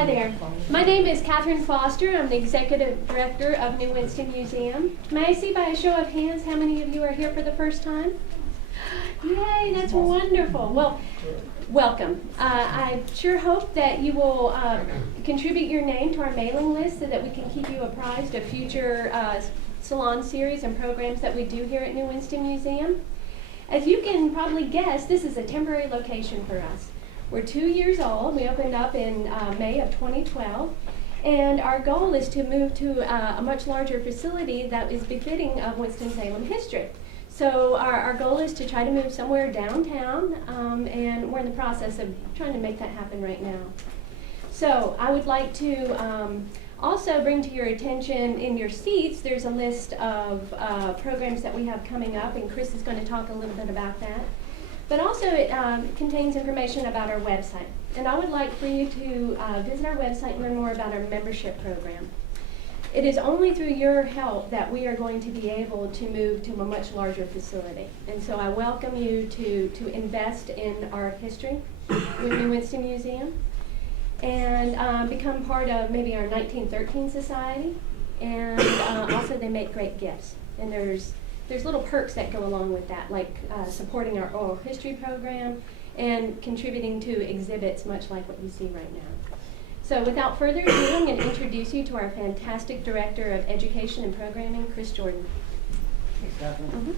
Hi there. My name is Katherine Foster. I'm the Executive Director of New Winston Museum. May I see by a show of hands how many of you are here for the first time? Yay, that's wonderful. Well, welcome. I sure hope that you will contribute your name to our mailing list so that we can keep you apprised of future Salon Series and programs that we do here at New Winston Museum. As you can probably guess, this is a temporary location for us. We're 2 years old. We opened up in May of 2012, and our goal is to move to a much larger facility that is befitting of Winston-Salem history. So our goal is to try to move somewhere downtown, and we're in the process of trying to make that happen right now. So I would like to also bring to your attention in your seats, there's a list of programs that we have coming up, and Chris is going to talk a little bit about that. But also it contains information about our website. And I would like for you to visit our website and learn more about our membership program. It is only through your help that we are going to be able to move to a much larger facility. And so I welcome you to invest in our history with New Winston Museum and become part of maybe our 1913 Society. And also they make great gifts. And there's little perks that go along with that, like supporting our oral history program and contributing to exhibits much like what you see right now. So without further ado, I'm going to introduce you to our fantastic Director of Education and Programming, Chris Jordan. Thanks, Catherine.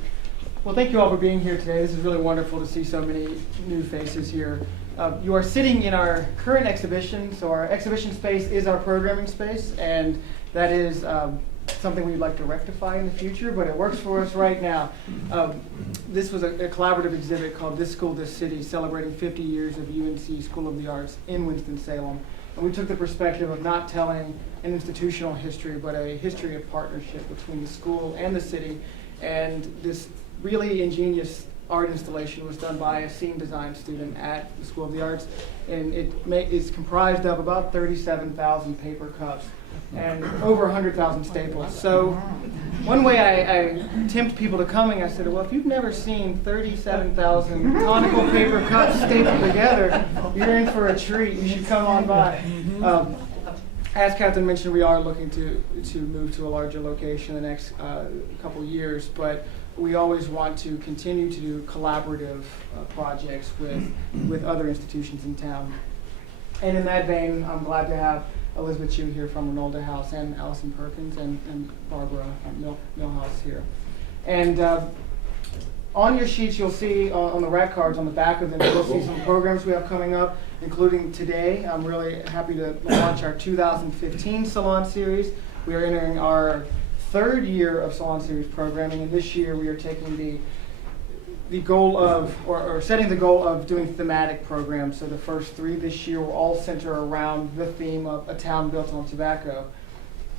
Well, thank you all for being here today. This is really wonderful to see so many new faces here. You are sitting in our current exhibition, so our exhibition space is our programming space, and that is something we'd like to rectify in the future, but it works for us right now. This was a collaborative exhibit called This School, This City, celebrating 50 years of UNC School of the Arts in Winston-Salem. And we took the perspective of not telling an institutional history, but a history of partnership between the school and the city. And this really ingenious art installation was done by a scene design student at the School of the Arts, and it is comprised of about 37,000 paper cups and over 100,000 staples. So one way I tempt people to coming, I said, well, if you've never seen 37,000 conical paper cups stapled together, you're in for a treat. You should come on by. As Katherine mentioned, we are looking to move to a larger location in the next couple years, but we always want to continue to do collaborative projects with other institutions in town. And in that vein, I'm glad to have Elizabeth Chu here from Reynolds House and Allison Perkins and Barbara Millhouse here. And on your sheets, you'll see on the rack cards on the back of them, you'll see some programs we have coming up, including today. I'm really happy to launch our 2015 Salon Series. We are entering our third year of Salon Series programming, and this year we are taking the goal of, or setting the goal of doing thematic programs. So the first three this year will all center around the theme of a town built on tobacco.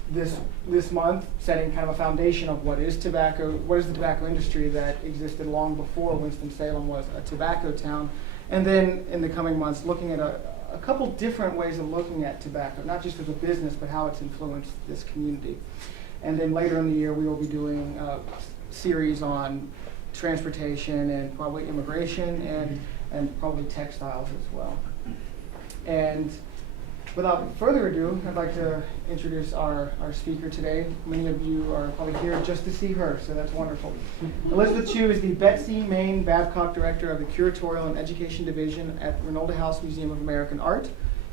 This month, setting kind of a foundation of what is tobacco, what is the tobacco industry that existed long before Winston-Salem was a tobacco town. And then in the coming months, looking at a couple different ways of looking at tobacco, not just as a business, but how it's influenced this community. And then later in the year, we will be doing a series on transportation and probably immigration and probably textiles as well. And without further ado, I'd like to introduce our speaker today. Many of you are probably here just to see her, so that's wonderful. Elizabeth Chu is the Betsy Main Babcock Director of the Curatorial and Education Division at Reynolds House Museum of American Art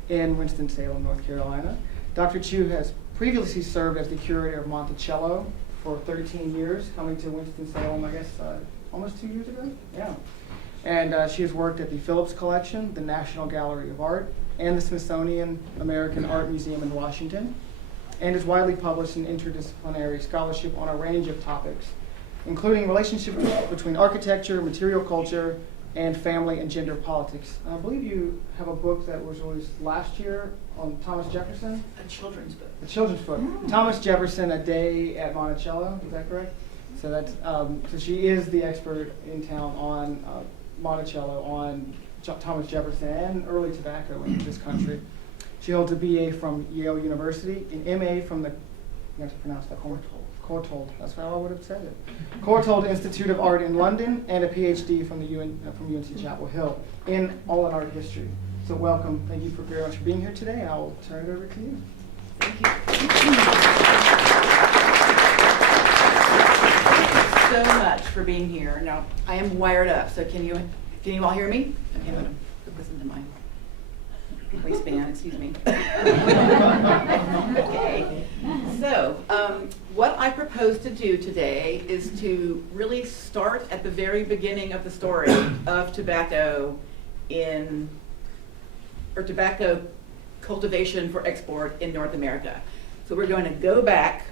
in Winston-Salem, North Carolina. Dr. Chu has previously served as the curator of Monticello for 13 years, coming to Winston-Salem, I guess, almost 2 years ago? Yeah. And she has worked at the Phillips Collection, the National Gallery of Art, and the Smithsonian American Art Museum in Washington, and is widely published in interdisciplinary scholarship on a range of topics, including relationships between architecture, material culture, and family and gender politics. I believe you have a book that was released last year on Thomas Jefferson? A children's book. A children's book. Thomas Jefferson, A Day at Monticello, is that correct? So that's so she is the expert in town on Monticello, on Thomas Jefferson, and early tobacco in this country. She holds a BA from Yale University, an MA from the, you have to pronounce that, Courtauld, that's how I would have said it. Courtauld Institute of Art in London, and a PhD from UNC Chapel Hill in all in art history. So welcome. Thank you very much for being here today. I'll turn it over to you. Thank you. Thank you so much for being here. Now, I am wired up, so can you all hear me? Okay, I'm going to put this into my waistband, excuse me. Okay, so what I propose to do today is to really start at the very beginning of the story of tobacco tobacco cultivation for export in North America. So we're going to go back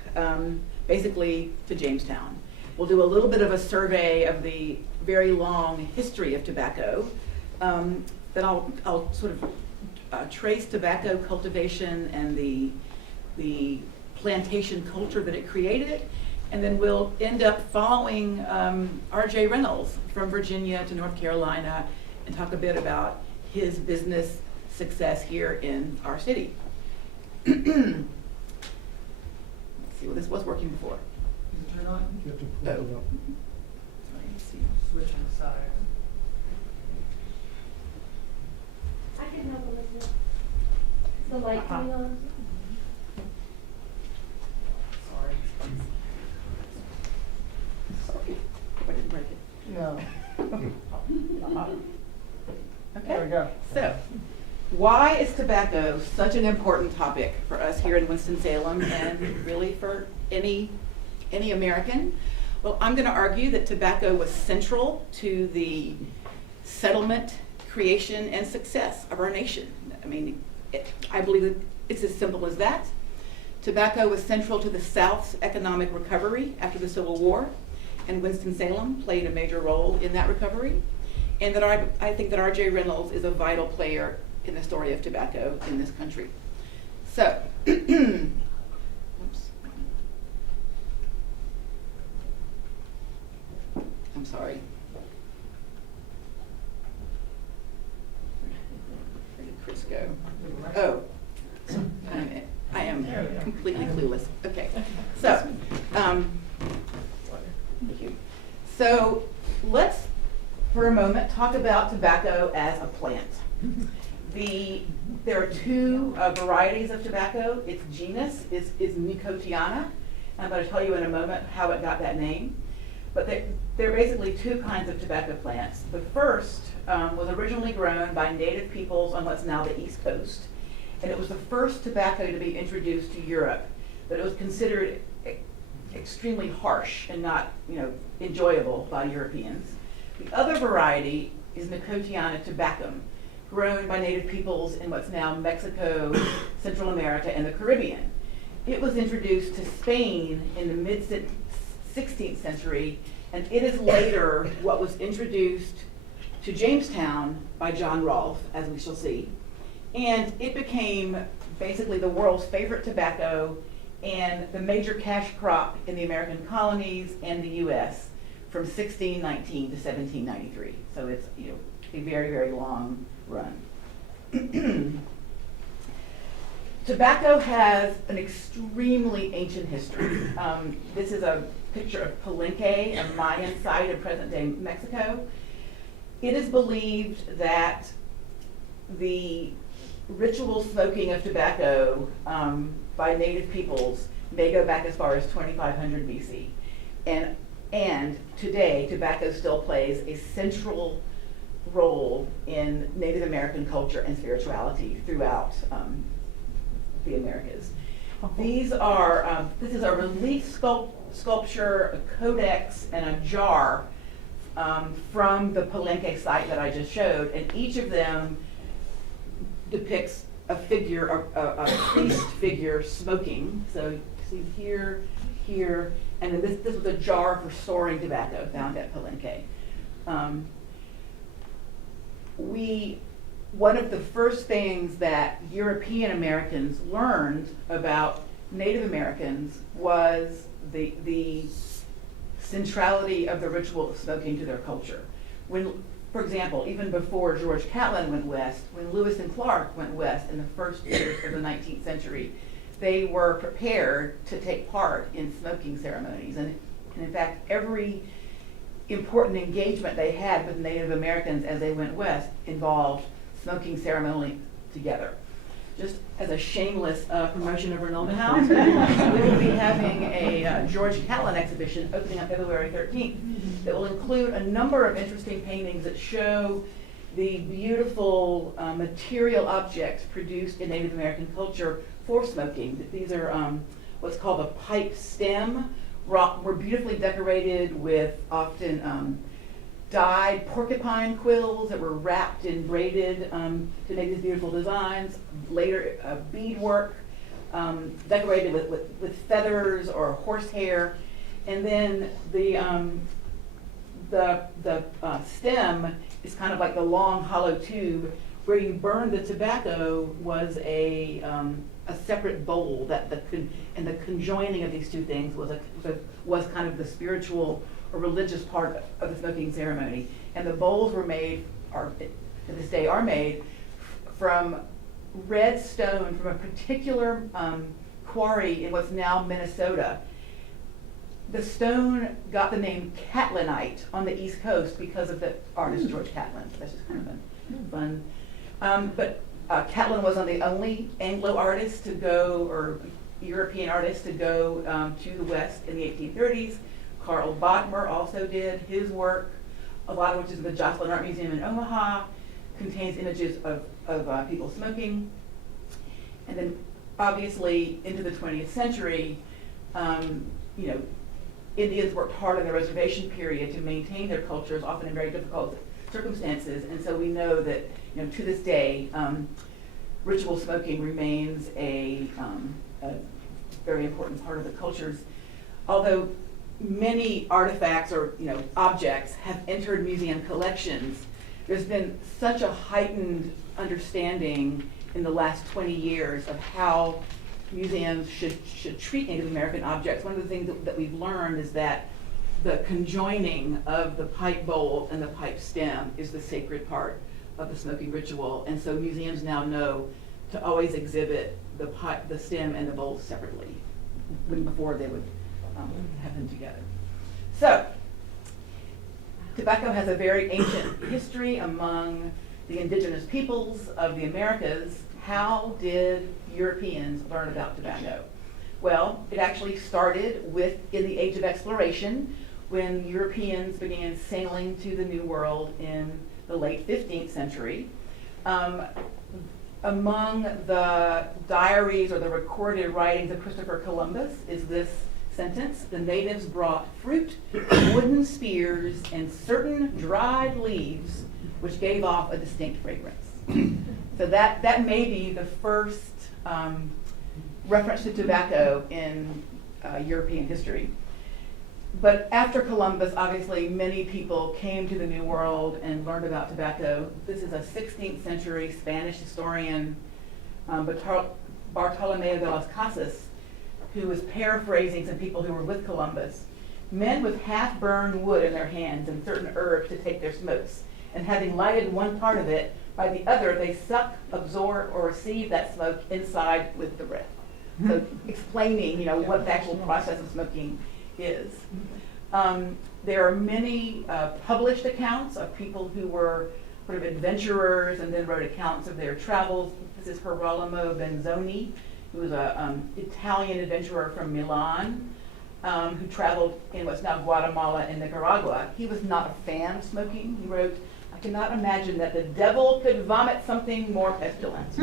basically to Jamestown. We'll do a little bit of a survey of the very long history of tobacco. Then I'll sort of trace tobacco cultivation and the plantation culture that it created, and then we'll end up following RJ Reynolds from Virginia to North Carolina and talk a bit about his business success here in our city. Let's see, well, this was working before. Is it turned on? You have to pull it up. Sorry, let's see. Switch on the side. I can help Elizabeth. Is the light coming on? Sorry. Sorry, hope I didn't break it. No. Okay. There we go. So, why is tobacco such an important topic for us here in Winston-Salem and really for any American? Well, I'm going to argue that tobacco was central to the settlement, creation, and success of our nation. I mean, I believe that it's as simple as that. Tobacco was central to the South's economic recovery after the Civil War, and Winston-Salem played a major role in that recovery. And that I think that RJ Reynolds is a vital player in the story of tobacco in this country. So, oops. I'm sorry. Where did Chris go? Oh, I am completely clueless. Okay, so, thank you. So let's, for a moment, talk about tobacco as a plant. There are two varieties of tobacco. Its genus is Nicotiana. I'm going to tell you in a moment how it got that name. But there are basically two kinds of tobacco plants. The first was originally grown by native peoples on what's now the East Coast. And it was the first tobacco to be introduced to Europe. But it was considered extremely harsh and not, enjoyable by Europeans. The other variety is Nicotiana tabacum, grown by native peoples in what's now Mexico, Central America, and the Caribbean. It was introduced to Spain in the mid-16th century, and it is later what was introduced to Jamestown by John Rolfe, as we shall see. And it became basically the world's favorite tobacco and the major cash crop in the American colonies and the U.S. from 1619 to 1793. So it's a very, very long run. Tobacco has an extremely ancient history. This is a picture of Palenque, a Mayan site in present-day Mexico. It is believed that the ritual smoking of tobacco by native peoples may go back as far as 2500 BC. And today, tobacco still plays a central role in Native American culture and spirituality throughout the Americas. This is a relief sculpture, a codex, and a jar from the Palenque site that I just showed, and each of them depicts a figure, a priest figure smoking. So you see here, here, and then this was a jar for storing tobacco found at Palenque. One of the first things that European Americans learned about Native Americans was the centrality of the ritual of smoking to their culture. For example, even before George Catlin went west, when Lewis and Clark went west in the first years of the 19th century, they were prepared to take part in smoking ceremonies. And in fact, every important engagement they had with Native Americans as they went west involved smoking ceremony together. Just as a shameless promotion of Reynolds House, we will be having a George Catlin exhibition opening on February 13th that will include a number of interesting paintings that show the beautiful material objects produced in Native American culture for smoking. These are what's called a pipe stem. Were beautifully decorated with often dyed porcupine quills that were wrapped and braided to make these beautiful designs. Later, beadwork decorated with feathers or horsehair, and then the stem is kind of like the long hollow tube where you burn the tobacco was a separate bowl and the conjoining of these two things was kind of the spiritual or religious part of the smoking ceremony. And the bowls were made, to this day are made, from red stone from a particular quarry in what's now Minnesota. The stone got the name Catlinite on the East Coast because of the artist George Catlin. That's just kind of fun. But Catlin wasn't the only Anglo artist to go, or European artist to go to the West in the 1830s. Carl Bodmer also did. His work, a lot of which is in the Jocelyn Art Museum in Omaha, contains images of people smoking. And then obviously into the 20th century, Indians worked hard on the reservation period to maintain their cultures, often in very difficult circumstances. And so we know that, to this day, ritual smoking remains a very important part of the cultures. Although many artifacts or objects have entered museum collections, there's been such a heightened understanding in the last 20 years of how museums should treat Native American objects. One of the things that we've learned is that the conjoining of the pipe bowl and the pipe stem is the sacred part of the smoking ritual, and so museums now know to always exhibit the stem and the bowl separately, before they would have them together. So, tobacco has a very ancient history among the indigenous peoples of the Americas. How did Europeans learn about tobacco? Well, it actually started in the Age of Exploration, when Europeans began sailing to the New World in the late 15th century. Among the diaries or the recorded writings of Christopher Columbus is this sentence: "The natives brought fruit, wooden spears, and certain dried leaves, which gave off a distinct fragrance." So that may be the first reference to tobacco in European history. But after Columbus, obviously, many people came to the New World and learned about tobacco. This is a 16th century Spanish historian, Bartolomé de las Casas, who was paraphrasing some people who were with Columbus. "Men with half-burned wood in their hands and certain herbs to take their smokes, and having lighted one part of it, by the other they suck, absorb, or receive that smoke inside with the breath." So explaining, what the actual process of smoking is. There are many published accounts of people who were sort of adventurers and then wrote accounts of their travels. This is Girolamo Benzoni, who was an Italian adventurer from Milan, who traveled in what's now Guatemala and Nicaragua. He was not a fan of smoking. He wrote, "I cannot imagine that the devil could vomit something more pestilent."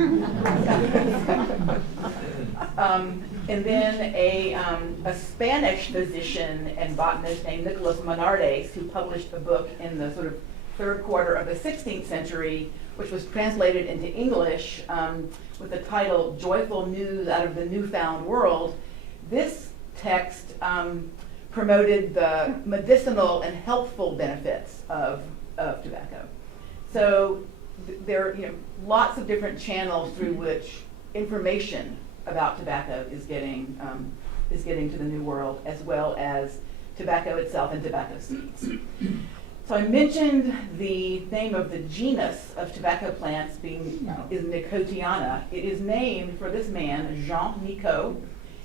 And then a Spanish physician and botanist named Nicolas Monardes, who published a book in the sort of third quarter of the 16th century, which was translated into English with the title "Joyful News Out of the Newfound World." This text promoted the medicinal and healthful benefits of tobacco. So there are lots of different channels through which information about tobacco is getting to the New World, as well as tobacco itself and tobacco seeds. So I mentioned the name of the genus of tobacco plants is Nicotiana. It is named for this man, Jean Nicot.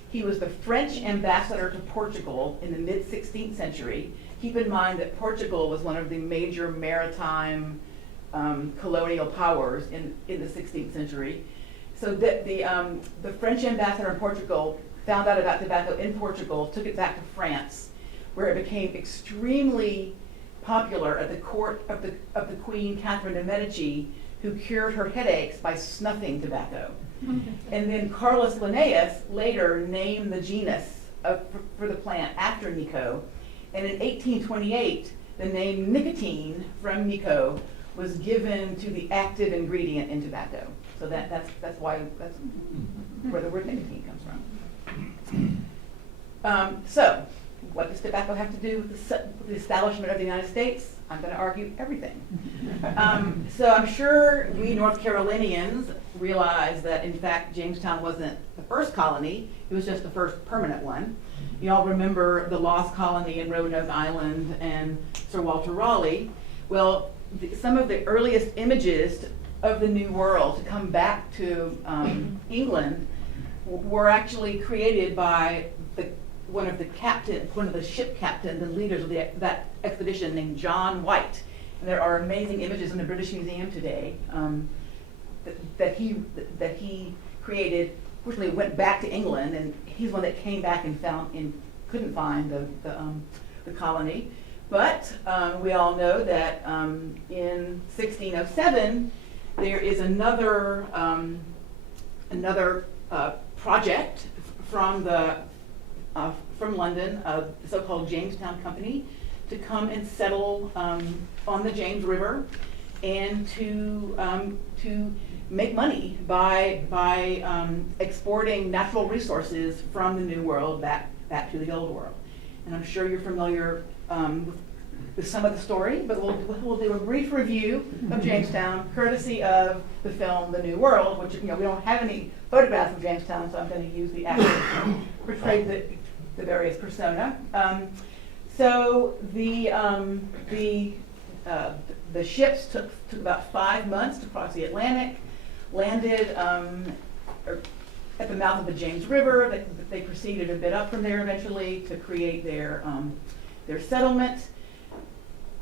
He was the French ambassador to Portugal in the mid-16th century. Keep in mind that Portugal was one of the major maritime colonial powers in the 16th century. So that the French ambassador in Portugal found out about tobacco in Portugal, took it back to France, where it became extremely popular at the court of the Queen Catherine de Medici, who cured her headaches by snuffing tobacco. And then Carlos Linnaeus later named the genus for the plant after Nico. And in 1828, the name nicotine from Nico was given to the active ingredient in tobacco. So that's where the word nicotine comes from. So, what does tobacco have to do with the establishment of the United States? I'm going to argue everything. So I'm sure we North Carolinians realize that, in fact, Jamestown wasn't the first colony. It was just the first permanent one. You all remember the Lost Colony in Roanoke Island and Sir Walter Raleigh. Well, some of the earliest images of the New World to come back to England were actually created by one of the ship captains and leaders of that expedition named John White. And there are amazing images in the British Museum today that he created. Fortunately, went back to England, and he's one that came back and couldn't find the colony. But we all know that in 1607 there is another project from London, the so-called Jamestown Company, to come and settle on the James River and to make money by exporting natural resources from the New World back to the Old World. And I'm sure you're familiar with some of the story, but we'll do a brief review of Jamestown, courtesy of the film The New World, which we don't have any photographs of Jamestown, so I'm going to use the actors to portray the various persona. So the ships took about 5 months to cross the Atlantic, landed at the mouth of the James River. They proceeded a bit up from there eventually to create their settlement.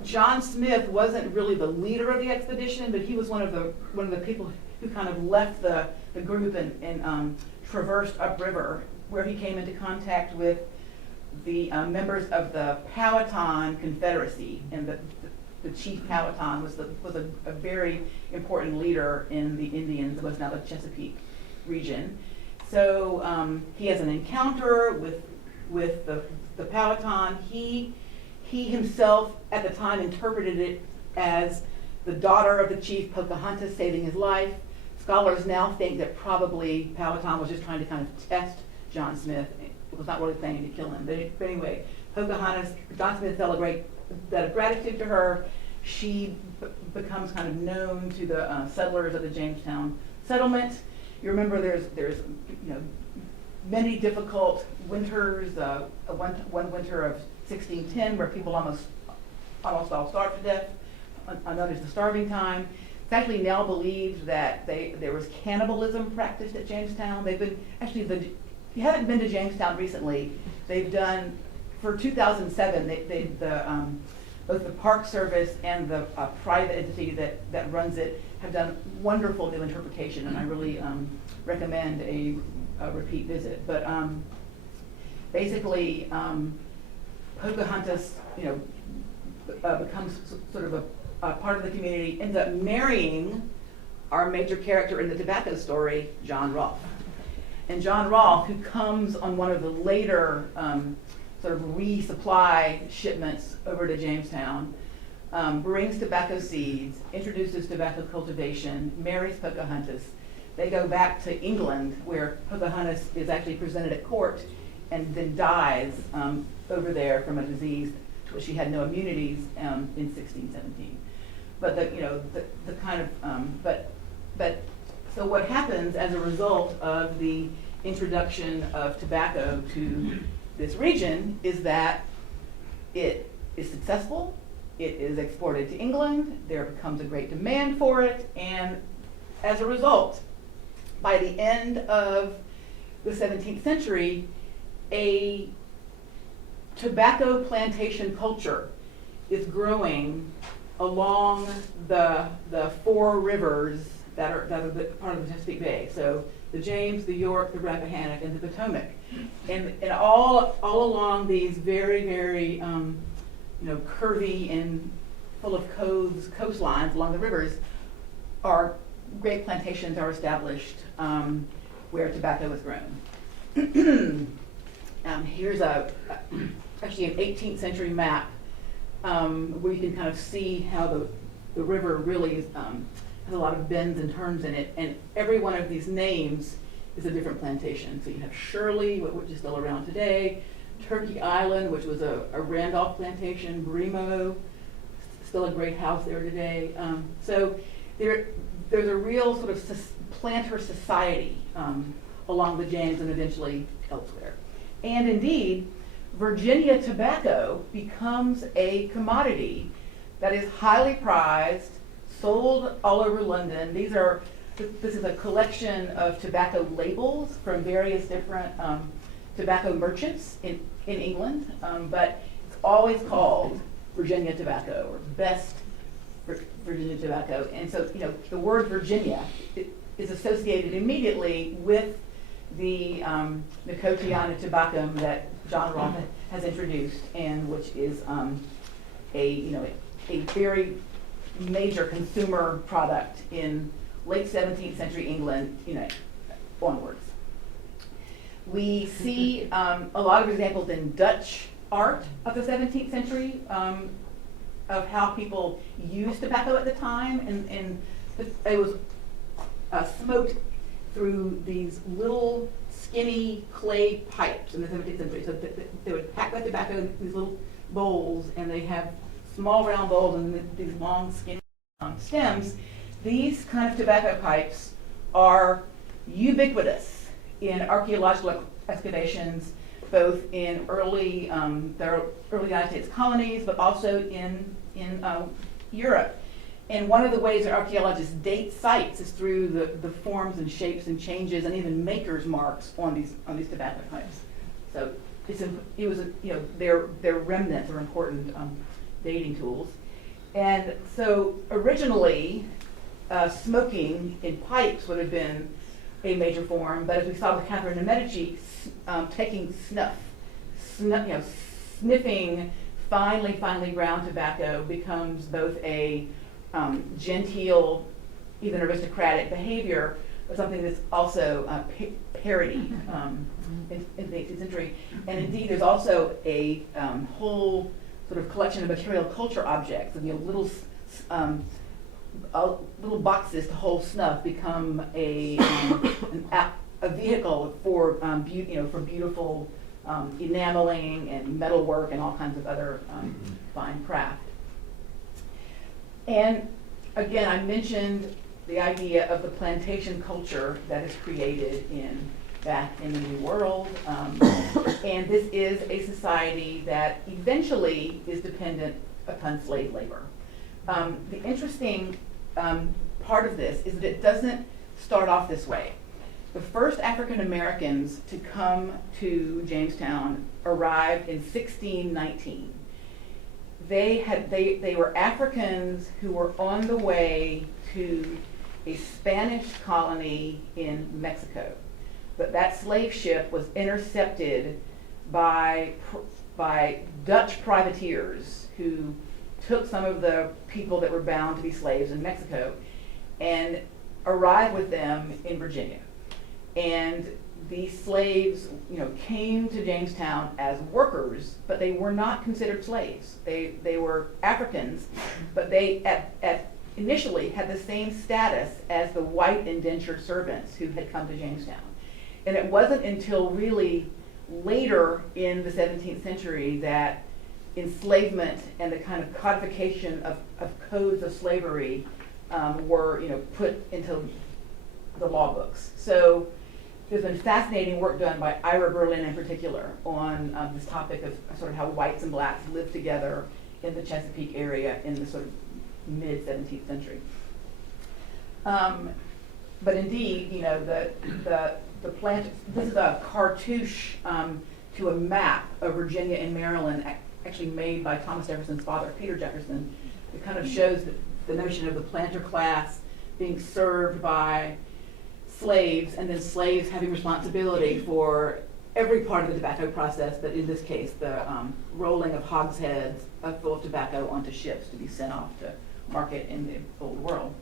John Smith wasn't really the leader of the expedition, but he was one of the people who kind of left the group and traversed upriver, where he came into contact with the members of the Powhatan Confederacy, and the chief Powhatan was a very important leader in the Indians, it was now the Chesapeake region. So he has an encounter with the Powhatan. He himself at the time interpreted it as the daughter of the chief Pocahontas saving his life. Scholars now think that probably Powhatan was just trying to kind of test John Smith. It was not really planning to kill him. But anyway, Pocahontas, John Smith felt a great debt of gratitude to her. She becomes kind of known to the settlers of the Jamestown settlement. You remember there's many difficult winters. One winter of 1610 where people almost all starved to death. Another is the starving time. It's actually now believed that there was cannibalism practiced at Jamestown. They've been actually if you haven't been to Jamestown recently, they've done for 2007. Both the Park Service and the private entity that runs it have done wonderful new interpretation, and I really recommend a repeat visit. But basically, Pocahontas, becomes sort of a part of the community, ends up marrying our major character in the tobacco story, John Rolfe. And John Rolfe, who comes on one of the later sort of resupply shipments over to Jamestown, brings tobacco seeds, introduces tobacco cultivation, marries Pocahontas. They go back to England, where Pocahontas is actually presented at court and then dies over there from a disease to which she had no immunities in 1617. But so what happens as a result of the introduction of tobacco to this region is that it is successful, it is exported to England, there becomes a great demand for it, and as a result, by the end of the 17th century, a tobacco plantation culture is growing along the four rivers that are part of the Chesapeake Bay. So the James, the York, the Rappahannock, and the Potomac. And all along these very, very curvy and full of coastlines along the rivers are great plantations are established where tobacco is grown. Here's actually an 18th century map where you can kind of see how the river really is, has a lot of bends and turns in it, and every one of these names is a different plantation. So you have Shirley, which is still around today, Turkey Island, which was a Randolph plantation, Bremo, still a great house there today. So there's a real sort of planter society along the James and eventually elsewhere. And indeed, Virginia tobacco becomes a commodity that is highly prized, sold all over London. This is a collection of tobacco labels from various different tobacco merchants in England, but it's always called Virginia tobacco or best Virginia tobacco. And so, the word Virginia is associated immediately with the Nicotiana tobacco that John Roth has introduced, and which is a very major consumer product in late 17th century England, onwards. We see a lot of examples in Dutch art of the 17th century of how people used tobacco at the time, and it was smoked through these little skinny clay pipes in the 17th century. So they would pack that tobacco in these little bowls, and they have small round bowls and these long skinny stems. These kind of tobacco pipes are ubiquitous in archaeological excavations, both in early United States colonies, but also in Europe. And one of the ways that archaeologists date sites is through the forms and shapes and changes and even makers' marks on these tobacco pipes. So their remnants are important dating tools. And so originally, smoking in pipes would have been a major form, but as we saw with Catherine de Medici, taking sniffing finely ground tobacco becomes both a genteel, even aristocratic behavior, but something that's also parodied in the 18th century. And indeed, there's also a whole sort of collection of material culture objects, and little boxes to hold snuff become a vehicle for beautiful enameling and metalwork and all kinds of other fine craft. And again, I mentioned the idea of the plantation culture that is created back in the New World, and this is a society that eventually is dependent upon slave labor. The interesting part of this is that it doesn't start off this way. The first African Americans to come to Jamestown arrived in 1619. They were Africans who were on the way to a Spanish colony in Mexico. But that slave ship was intercepted by Dutch privateers who took some of the people that were bound to be slaves in Mexico and arrived with them in Virginia. And these slaves, came to Jamestown as workers, but they were not considered slaves. They were Africans, but they initially had the same status as the white indentured servants who had come to Jamestown. And it wasn't until really later in the 17th century that enslavement and the kind of codification of codes of slavery were put into the law books. So there's been fascinating work done by Ira Berlin in particular on this topic of sort of how whites and blacks lived together in the Chesapeake area in the sort of mid 17th century. But indeed, the plant, this is a cartouche to a map of Virginia and Maryland, actually made by Thomas Jefferson's father, Peter Jefferson, It kind of shows the notion of the planter class being served by slaves, and then slaves having responsibility for every part of the tobacco process, but in this case, the rolling of hogsheads full of tobacco onto ships to be sent off to market in the old world.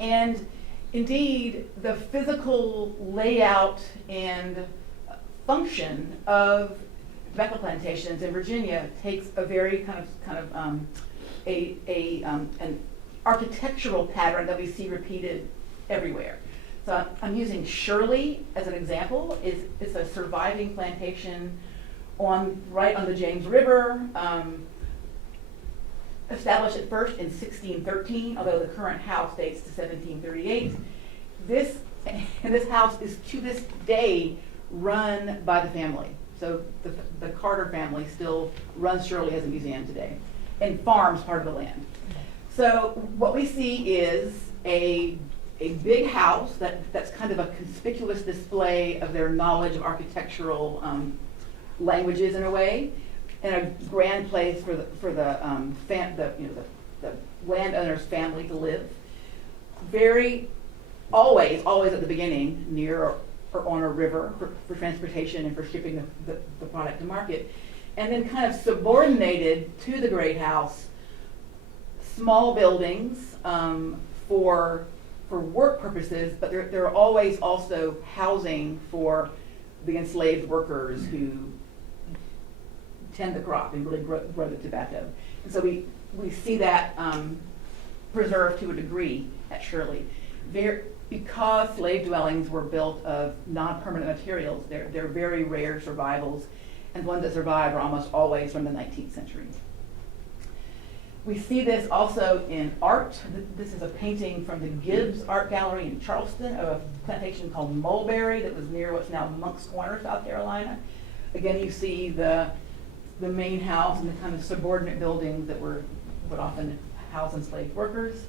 And indeed, the physical layout and function of tobacco plantations in Virginia takes a very an architectural pattern that we see repeated everywhere. So I'm using Shirley as an example. It's a surviving plantation right on the James River, established at first in 1613, although the current house dates to 1738. This house is to this day run by the family. So the Carter family still runs Shirley as a museum today and farms part of the land. So what we see is a big house that's kind of a conspicuous display of their knowledge of architectural languages in a way, and a grand place for the landowner's family to live. Always at the beginning, near or on a river for transportation and for shipping the product to market. And then kind of subordinated to the great house, small buildings for work purposes, but there are always also housing for the enslaved workers who tend the crop and really grow the tobacco. And so we see that preserved to a degree at Shirley. Because slave dwellings were built of non-permanent materials, they're very rare survivals, and the ones that survive are almost always from the 19th century. We see this also in art. This is a painting from the Gibbs Art Gallery in Charleston of a plantation called Mulberry that was near what's now Moncks Corner, South Carolina. Again, you see the main house and the kind of subordinate buildings that would often house enslaved workers.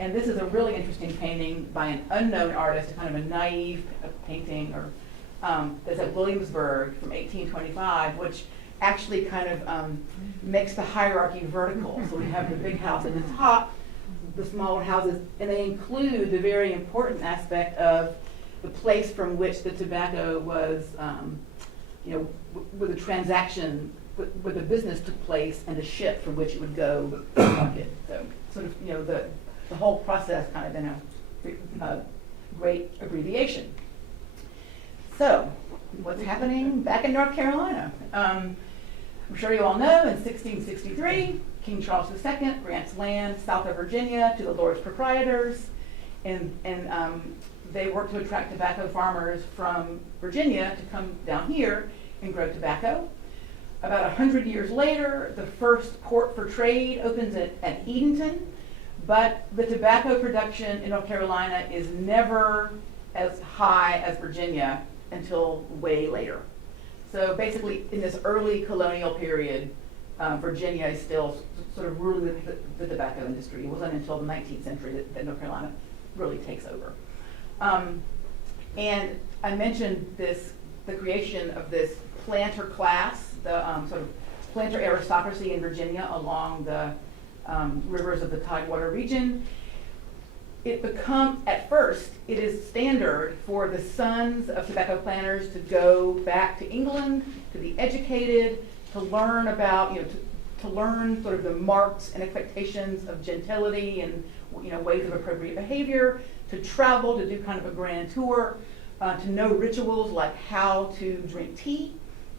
And this is a really interesting painting by an unknown artist, kind of a naive painting that's at Williamsburg from 1825, which actually kind of makes the hierarchy vertical. So we have the big house at the top, the smaller houses, and they include the very important aspect of the place from which the tobacco was, where the transaction, where the business took place, and the ship from which it would go to market. So sort of, the whole process kind of in a great abbreviation. So, what's happening back in North Carolina? I'm sure you all know, in 1663, King Charles II grants land south of Virginia to the Lords Proprietors, and they work to attract tobacco farmers from Virginia to come down here and grow tobacco. About 100 years later, the first port for trade opens at Edenton, but the tobacco production in North Carolina is never as high as Virginia until way later. So basically, in this early colonial period, Virginia is still sort of ruling the tobacco industry. It wasn't until the 19th century that North Carolina really takes over. And I mentioned the creation of this planter class, the sort of planter aristocracy in Virginia along the rivers of the Tidewater region. At first, it is standard for the sons of tobacco planters to go back to England, to be educated, to learn about, to learn sort of the marks and expectations of gentility and, ways of appropriate behavior, to travel, to do kind of a grand tour, to know rituals like how to drink tea,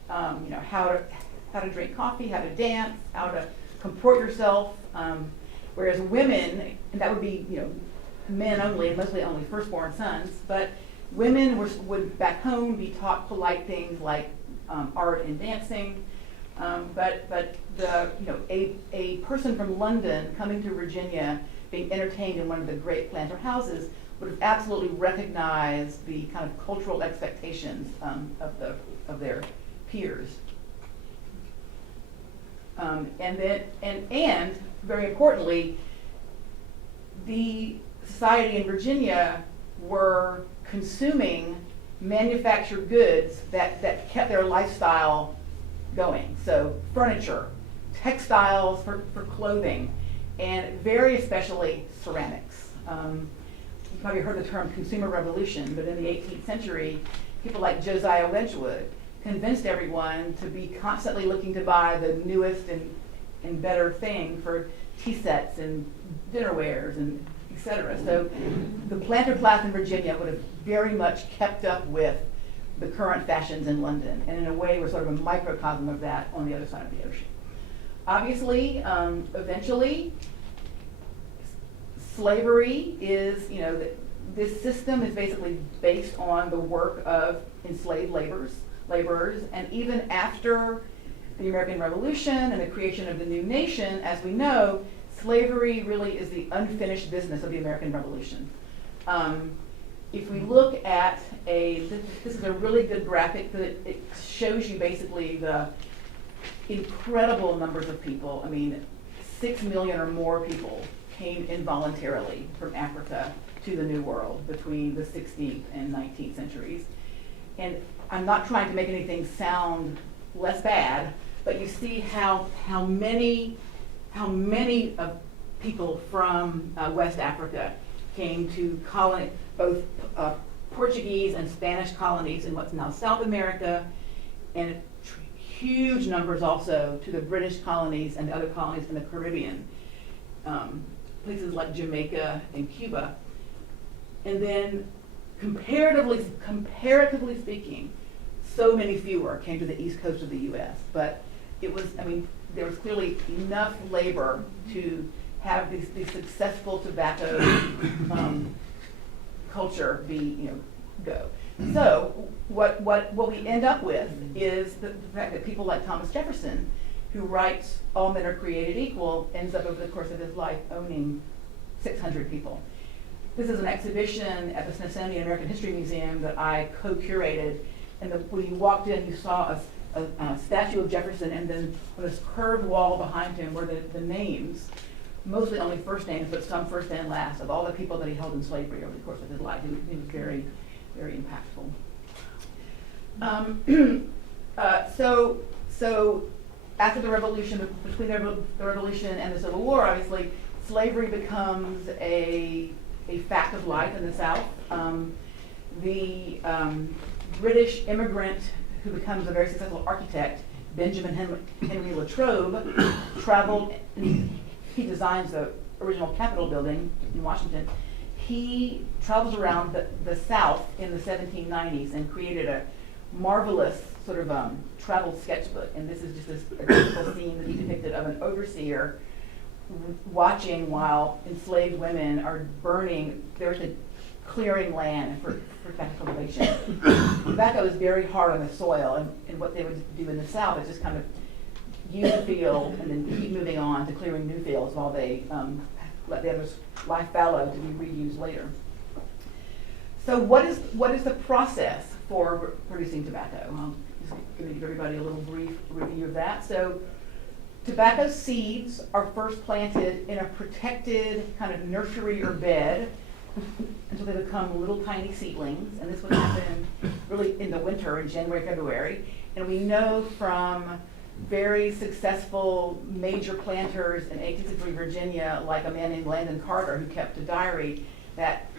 how to drink coffee, how to dance, how to comport yourself. Whereas women, and that would be, men only, and mostly only firstborn sons, but women would back home be taught polite things like art and dancing. But a person from London coming to Virginia, being entertained in one of the great planter houses, would have absolutely recognized the kind of cultural expectations of their peers. And very importantly, the society in Virginia were consuming manufactured goods that kept their lifestyle going. So furniture, textiles, for clothing, and very especially ceramics. You probably heard the term consumer revolution, but in the 18th century, people like Josiah Wedgwood convinced everyone to be constantly looking to buy the newest and better thing for tea sets and dinnerwares and etc. So the planter class in Virginia would have very much kept up with the current fashions in London, and in a way we're sort of a microcosm of that on the other side of the ocean. Obviously, eventually, slavery is, this system is basically based on the work of enslaved laborers, and even after the American Revolution and the creation of the new nation, as we know, slavery really is the unfinished business of the American Revolution. If we look at this is a really good graphic that it shows you basically the incredible numbers of people. I mean, 6 million or more people came involuntarily from Africa to the New World between the 16th and 19th centuries. And I'm not trying to make anything sound less bad, but you see how many of people from West Africa came to both Portuguese and Spanish colonies in what's now South America, and huge numbers also to the British colonies and the other colonies in the Caribbean, places like Jamaica and Cuba. And then comparatively speaking, so many fewer came to the east coast of the U.S. But there was clearly enough labor to have these successful tobacco culture go. So what we end up with is the fact that people like Thomas Jefferson, who writes "All men are created equal," ends up over the course of his life owning 600 people. This is an exhibition at the Smithsonian American History Museum that I co-curated, and when you walked in, you saw a statue of Jefferson, and then on this curved wall behind him were the names, mostly only first names, but some first and last, of all the people that he held in slavery over the course of his life. He was very, very impactful. So after the Revolution, between the Revolution and the Civil War, obviously, slavery becomes a fact of life in the South. The British immigrant who becomes a very successful architect, Benjamin Henry Latrobe, traveled, and he designs the original Capitol building in Washington. He travels around the South in the 1790s and created a marvelous sort of travel sketchbook. And this is just a typical scene that he depicted of an overseer watching while enslaved women are burning, clearing land for tobacco cultivation. Tobacco is very hard on the soil, and what they would do in the South is just kind of use the field and then keep moving on to clearing new fields while they let the others lie fallow to be reused later. So what is the process for producing tobacco? I'm just going to give everybody a little brief review of that. So tobacco seeds are first planted in a protected kind of nursery or bed until they become little tiny seedlings, and this would happen really in the winter, in January, February. And we know from very successful major planters in 18th century Virginia, like a man named Landon Carter, who kept a diary, that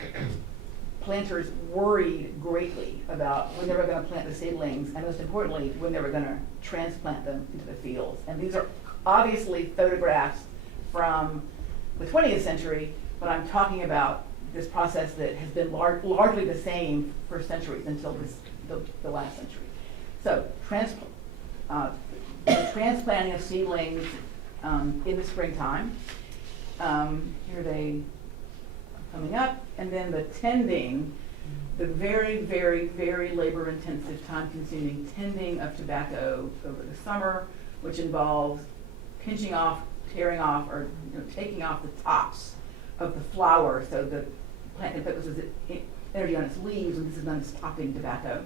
planters worried greatly about when they were going to plant the seedlings, and most importantly, when they were going to transplant them into the fields. And these are obviously photographs from the 20th century, but I'm talking about this process that has been largely the same for centuries until the last century. So the transplanting of seedlings in the springtime. Here they are coming up, and then the tending, the very, very, very labor-intensive, time-consuming tending of tobacco over the summer, which involves pinching off, tearing off, or taking off the tops of the flower so the plant can focus its energy on its leaves, and this is done as topping tobacco.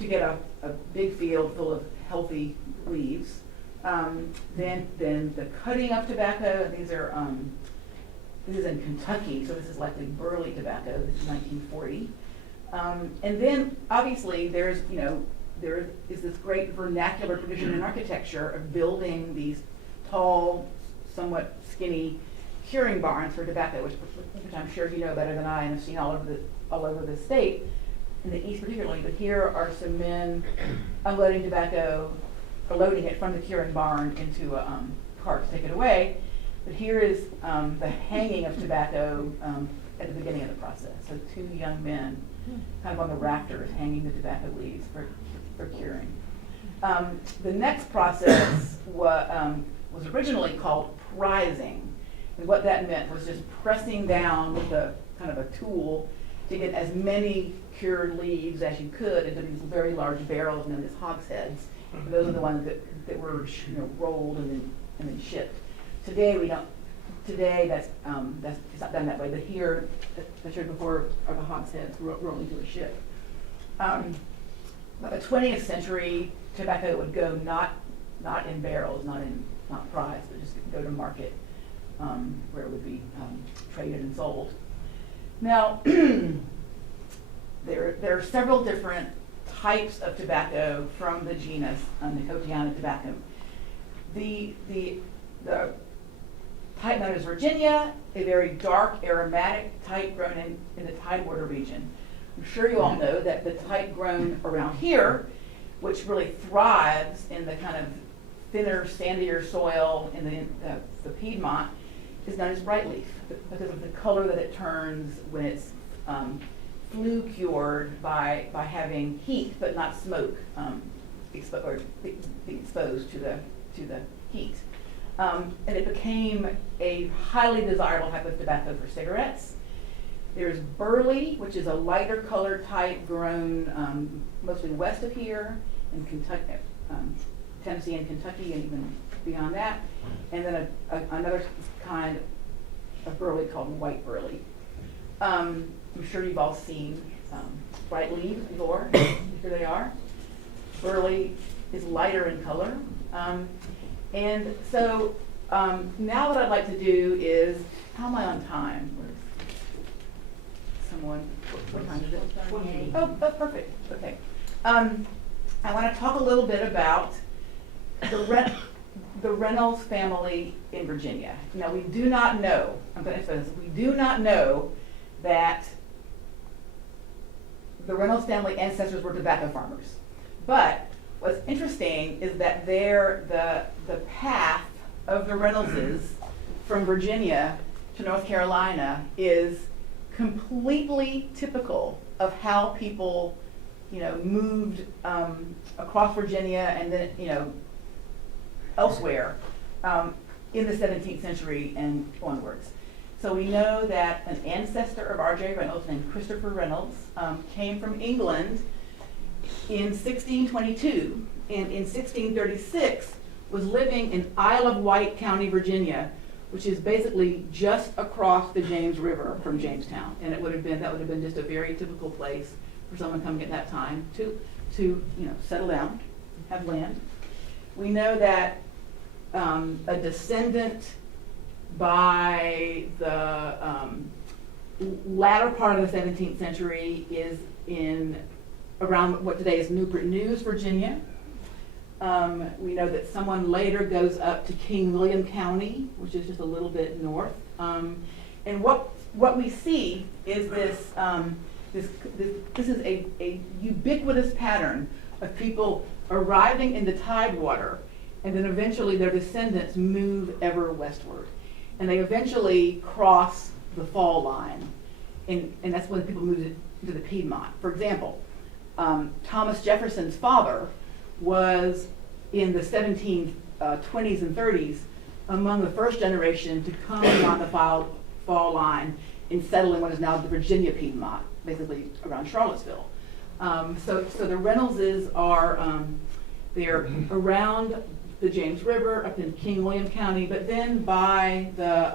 To get a big field full of healthy leaves. Then the cutting of tobacco. This is in Kentucky, so this is likely burley tobacco. This is 1940. And then obviously there's there is this great vernacular tradition in architecture of building these tall, somewhat skinny curing barns for tobacco, which I'm sure you know better than I and have seen all over the state, in the East particularly. But here are some men unloading tobacco, or loading it from the curing barn into a cart to take it away. But here is the hanging of tobacco at the beginning of the process. So two young men kind of on the rafters hanging the tobacco leaves for curing. The next process was originally called prizing. And what that meant was just pressing down with a kind of a tool to get as many cured leaves as you could into these very large barrels known as hogsheads. And those are the ones that were rolled and then shipped. Today we don't. Today that's it's not done that way. But here, I showed before, are the hogsheads rolling to a ship. By the 20th century, tobacco would go not in barrels, not prized, but just go to market where it would be traded and sold. Now, there are several different types of tobacco from the genus Nicotiana tobacco. The type known as Virginia, a very dark aromatic type grown in the Tidewater region. I'm sure you all know that the type grown around here, which really thrives in the kind of thinner, sandier soil in the Piedmont, is known as bright leaf because of the color that it turns when it's flue cured by having heat but not smoke exposed to the heat. And it became a highly desirable type of tobacco for cigarettes. There's burley, which is a lighter colored type grown mostly west of here in Kentucky, Tennessee and Kentucky, and even beyond that. And then another kind of burley called white burley. I'm sure you've all seen bright leaves before. Here they are. Burley is lighter in color. And so now what I'd like to do is, how am I on time? What time is it? Oh, perfect. Okay. I want to talk a little bit about the Reynolds family in Virginia. Now, we do not know, I'm going to explain this, we do not know that the Reynolds family ancestors were tobacco farmers. But what's interesting is that the path of the Reynoldses from Virginia to North Carolina is completely typical of how people, moved across Virginia and then, elsewhere in the 17th century and onwards. So we know that an ancestor of RJ Reynolds named Christopher Reynolds came from England in 1622, and in 1636 was living in Isle of Wight County, Virginia, which is basically just across the James River from Jamestown. And that would have been just a very typical place for someone coming at that time to settle down, have land. We know that a descendant by the latter part of the 17th century is in around what today is Newport News, Virginia. We know that someone later goes up to King William County, which is just a little bit north. And what we see is this is a ubiquitous pattern of people arriving in the Tidewater, and then eventually their descendants move ever westward. And they eventually cross the fall line, and that's when people move into the Piedmont. For example, Thomas Jefferson's father was in the 1720s and 30s among the first generation to come beyond the fall line and settle in what is now the Virginia Piedmont, basically around Charlottesville. So the Reynoldses are they're around the James River up in King William County, but then by the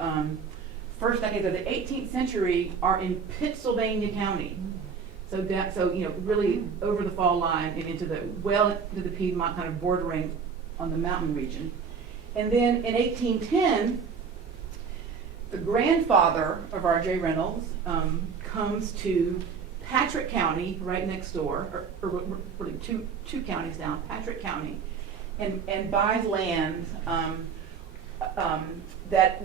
first decade of the 18th century are in Pittsylvania County. So really over the fall line and into the Piedmont, kind of bordering on the mountain region. And then in 1810, the grandfather of RJ Reynolds comes to Patrick County, right next door, or really two counties down, Patrick County, and buys land that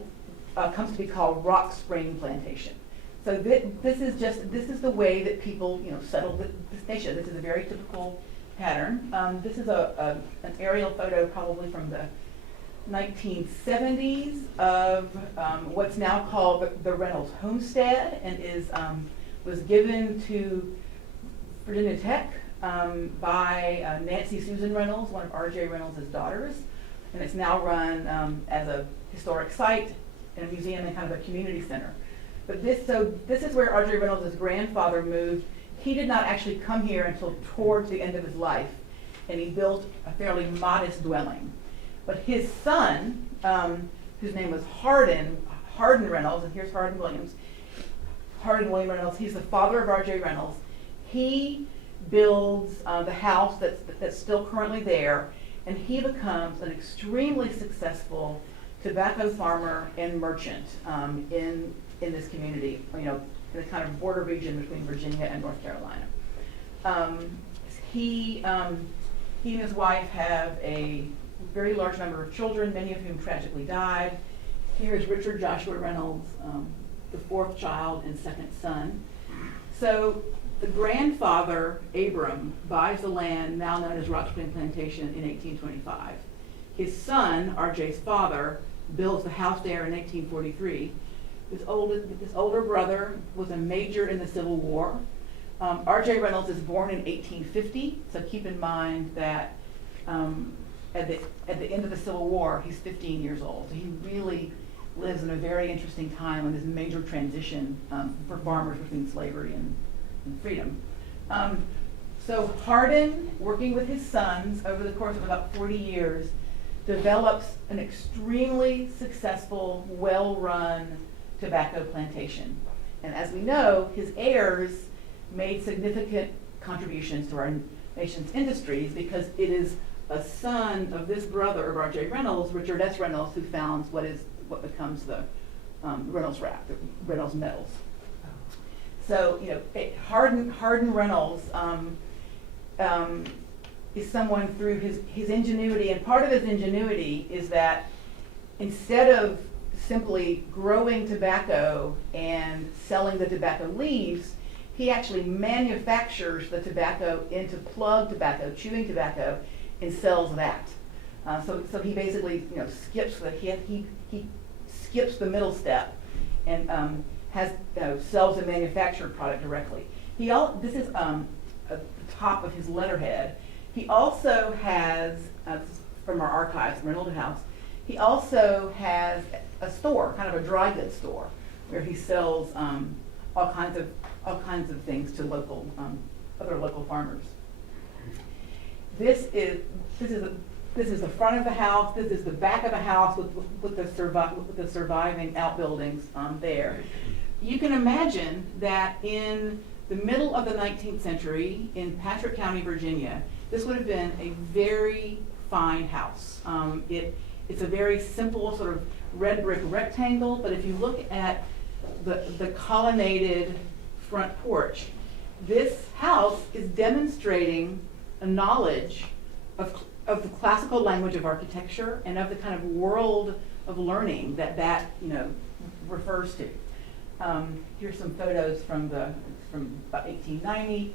comes to be called Rock Spring Plantation. So this is the way that people, settled this nation. This is a very typical pattern. This is an aerial photo probably from the 1970s of what's now called the Reynolds Homestead, and was given to Virginia Tech by Nancy Susan Reynolds, one of RJ Reynolds' daughters, and it's now run as a historic site and a museum and kind of a community center. But this is where RJ Reynolds' grandfather moved. He did not actually come here until towards the end of his life, and he built a fairly modest dwelling. But his son, whose name was Hardin Reynolds, and here's Hardin William Reynolds, he's the father of RJ Reynolds. He builds the house that's still currently there, and he becomes an extremely successful tobacco farmer and merchant in this community, in the kind of border region between Virginia and North Carolina. He and his wife have a very large number of children, many of whom tragically died. Here is Richard Joshua Reynolds, the fourth child and second son. So the grandfather, Abram, buys the land now known as Rock Spring Plantation in 1825. His son, RJ's father, builds the house there in 1843. This older brother was a major in the Civil War. RJ Reynolds is born in 1850, so keep in mind that at the end of the Civil War, he's 15 years old. So he really lives in a very interesting time when there's major transition for farmers between slavery and freedom. So Hardin, working with his sons over the course of about 40 years, develops an extremely successful, well-run tobacco plantation. And as we know, his heirs made significant contributions to our nation's industries because it is a son of this brother of R.J. Reynolds, Richard S. Reynolds, who founds what becomes the Reynolds Wrap, the Reynolds Metals. So, Hardin Reynolds is someone through his ingenuity, and part of his ingenuity is that instead of simply growing tobacco and selling the tobacco leaves, he actually manufactures the tobacco into plug tobacco, chewing tobacco, and sells that. So he basically skips he skips the middle step and sells the manufactured product directly. This is at the top of his letterhead. He also has, from our archives, Reynolds House, he also has a store, kind of a dry goods store, where he sells all kinds of things to other local farmers. This is the front of the house. This is the back of the house with the surviving outbuildings there. You can imagine that in the middle of the 19th century in Patrick County, Virginia, this would have been a very fine house. It's a very simple sort of red brick rectangle, but if you look at the colonnaded front porch, this house is demonstrating a knowledge of the classical language of architecture and of the kind of world of learning that refers to. Here's some photos from about 1890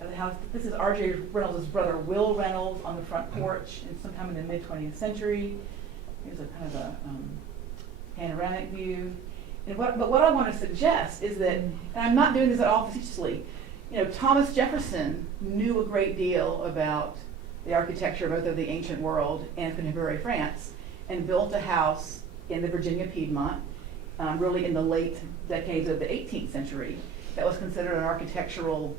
of the house. This is R.J. Reynolds' brother Will Reynolds on the front porch and sometime in the mid-20th century. Here's a kind of a panoramic view. But what I want to suggest is that, and I'm not doing this at all facetiously, Thomas Jefferson knew a great deal about the architecture both of the ancient world and contemporary France, and built a house in the Virginia Piedmont, really in the late decades of the 18th century, that was considered an architectural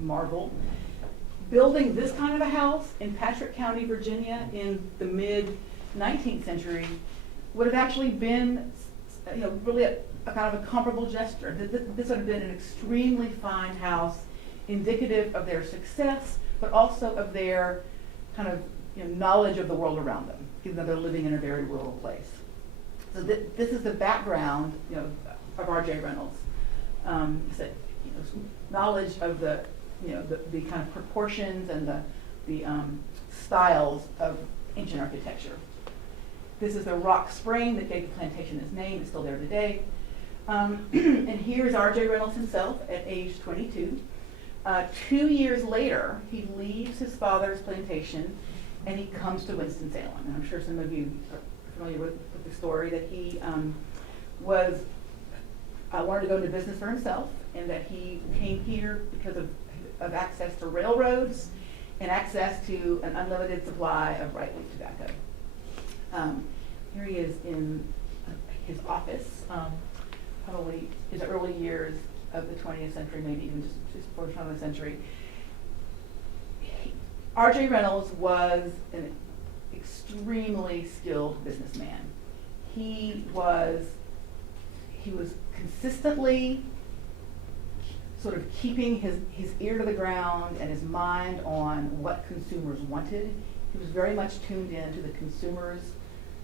marvel. Building this kind of a house in Patrick County, Virginia in the mid-19th century would have actually been really a kind of a comparable gesture. This would have been an extremely fine house, indicative of their success, but also of their kind of knowledge of the world around them, even though they're living in a very rural place. So this is the background of R.J. Reynolds. knowledge of the, the kind of proportions and the styles of ancient architecture. This is the rock spring that gave the plantation its name. It's still there today. And here is RJ Reynolds himself at age 22. 2 years later, he leaves his father's plantation and he comes to Winston-Salem. And I'm sure some of you are familiar with the story that he wanted to go into business for himself, and that he came here because of access to railroads and access to an unlimited supply of ripe leaf tobacco. Here he is in his office, probably in the early years of the 20th century, maybe even just before the turn of the century. RJ Reynolds was an extremely skilled businessman. He was consistently sort of keeping his ear to the ground and his mind on what consumers wanted. He was very much tuned in to the consumers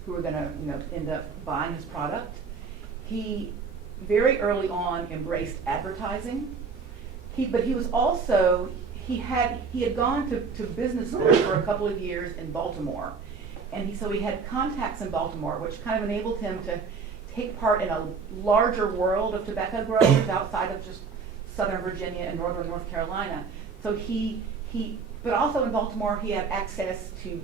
who were going to end up buying his product. He very early on embraced advertising. But he was also, he had gone to business school for a couple of years in Baltimore. And so he had contacts in Baltimore, which kind of enabled him to take part in a larger world of tobacco growers outside of just Southern Virginia and Northern North Carolina. So but also in Baltimore, he had access to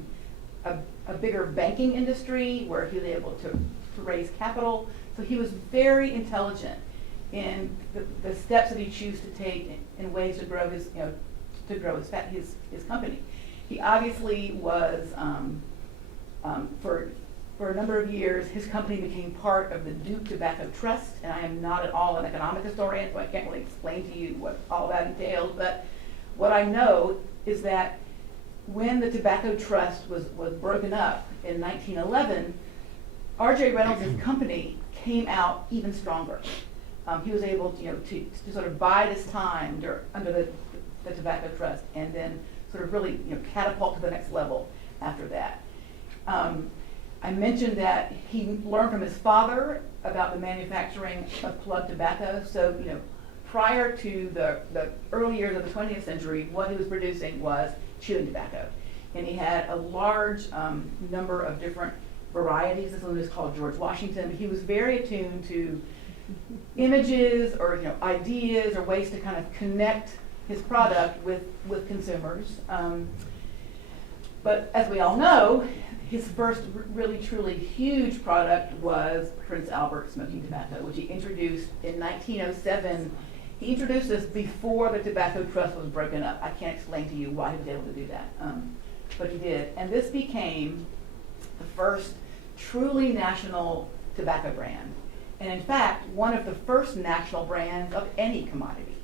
a bigger banking industry where he was able to raise capital. So he was very intelligent in the steps that he chose to take in ways to grow his company. He obviously was, for a number of years, his company became part of the Duke Tobacco Trust, and I am not at all an economic historian, so I can't really explain to you what all that entailed, but what I know is that when the Tobacco Trust was broken up in 1911, RJ Reynolds' company came out even stronger. He was able to sort of bide his time under the Tobacco Trust, and then sort of really catapult to the next level after that. I mentioned that he learned from his father about the manufacturing of plug tobacco. So, prior to the early years of the 20th century, what he was producing was chewing tobacco. And he had a large number of different varieties. This one is called George Washington. He was very attuned to images or ideas or ways to kind of connect his product with consumers. But as we all know, his first really truly huge product was Prince Albert smoking tobacco, which he introduced in 1907. He introduced this before the Tobacco Trust was broken up. I can't explain to you why he was able to do that, but he did. And this became the first truly national tobacco brand. And in fact, one of the first national brands of any commodity.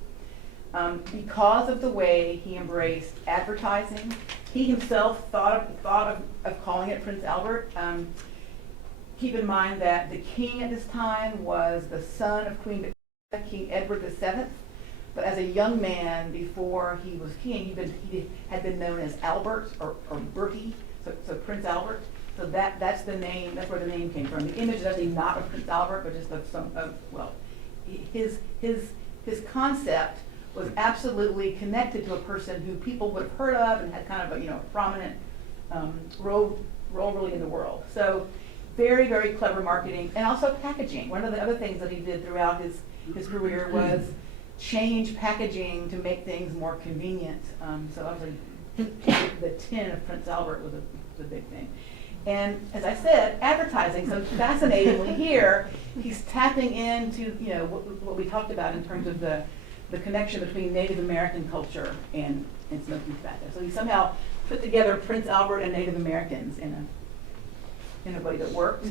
Because of the way he embraced advertising. He himself thought of calling it Prince Albert. Keep in mind that the king at this time was the son of Queen Victoria, King Edward VII. But as a young man, before he was king, he had been known as Albert or Bertie, so Prince Albert. So that's the name. That's where the name came from. The image is actually not of Prince Albert, but just his concept was absolutely connected to a person who people would have heard of and had kind of a prominent role really in the world. So very, very clever marketing, and also packaging. One of the other things that he did throughout his career was change packaging to make things more convenient. So obviously the tin of Prince Albert was a big thing. And as I said, advertising. So fascinatingly here, he's tapping into what we talked about in terms of the connection between Native American culture and smoking tobacco. So he somehow put together Prince Albert and Native Americans in a way that worked.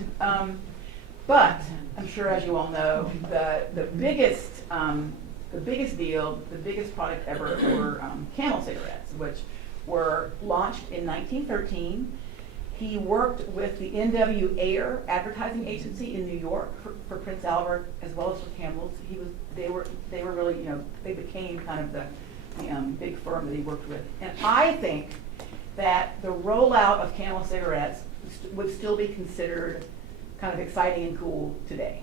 But I'm sure, as you all know, the biggest deal, the biggest product ever were Camel cigarettes, which were launched in 1913. He worked with the N.W. Ayer advertising agency in New York for Prince Albert as well as for Camels. They were really, they became kind of the big firm that he worked with. And I think that the rollout of Camel cigarettes would still be considered kind of exciting and cool today.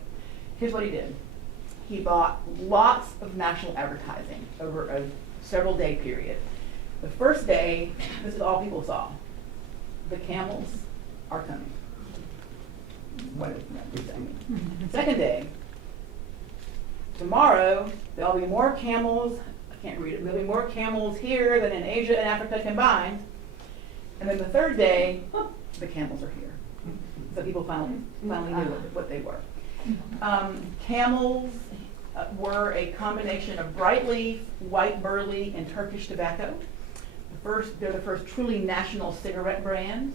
Here's what he did. he bought lots of national advertising over a several day period. The first day, this is all people saw. The camels are coming. What does that mean? Second day, tomorrow there'll be more camels. I can't read it. There'll be more camels here than in Asia and Africa combined. And then the third day, the camels are here. So people finally knew what they were. Camels were a combination of bright leaf, white burley, and Turkish tobacco. They're the first truly national cigarette brand.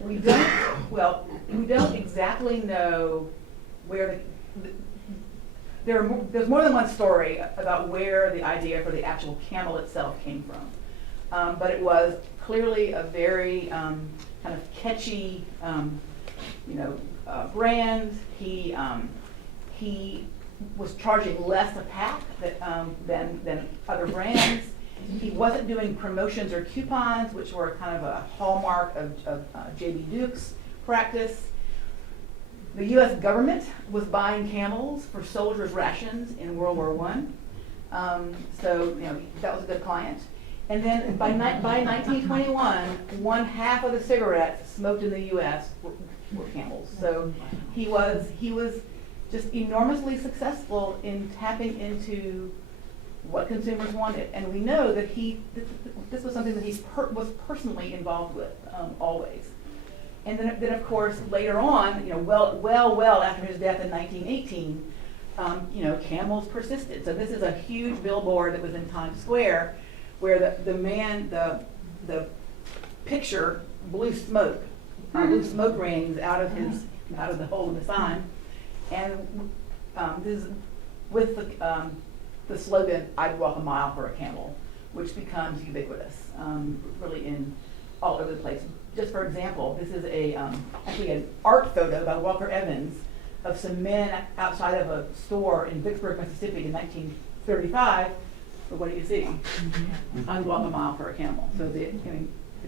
We don't exactly know where there's more than one story about where the idea for the actual camel itself came from. But it was clearly a very kind of catchy, brand. He was charging less a pack than other brands. He wasn't doing promotions or coupons, which were kind of a hallmark of J.B. Duke's practice. The U.S. government was buying camels for soldiers' rations in World War I. So that was a good client. And then by 1921, one half of the cigarettes smoked in the U.S. were Camels. So he was just enormously successful in tapping into what consumers wanted. And we know that this was something that he was personally involved with always. And then of course later on, well after his death in 1918, Camels persisted. So this is a huge billboard that was in Times Square, where the picture blue smoke rings out of the hole in the sign, and this is with the slogan "I'd walk a mile for a camel," which becomes ubiquitous, really in all over the place. Just for example, this is actually an art photo by Walker Evans of some men outside of a store in Vicksburg, Mississippi in 1935. But what do you see? I'd walk a mile for a camel. So the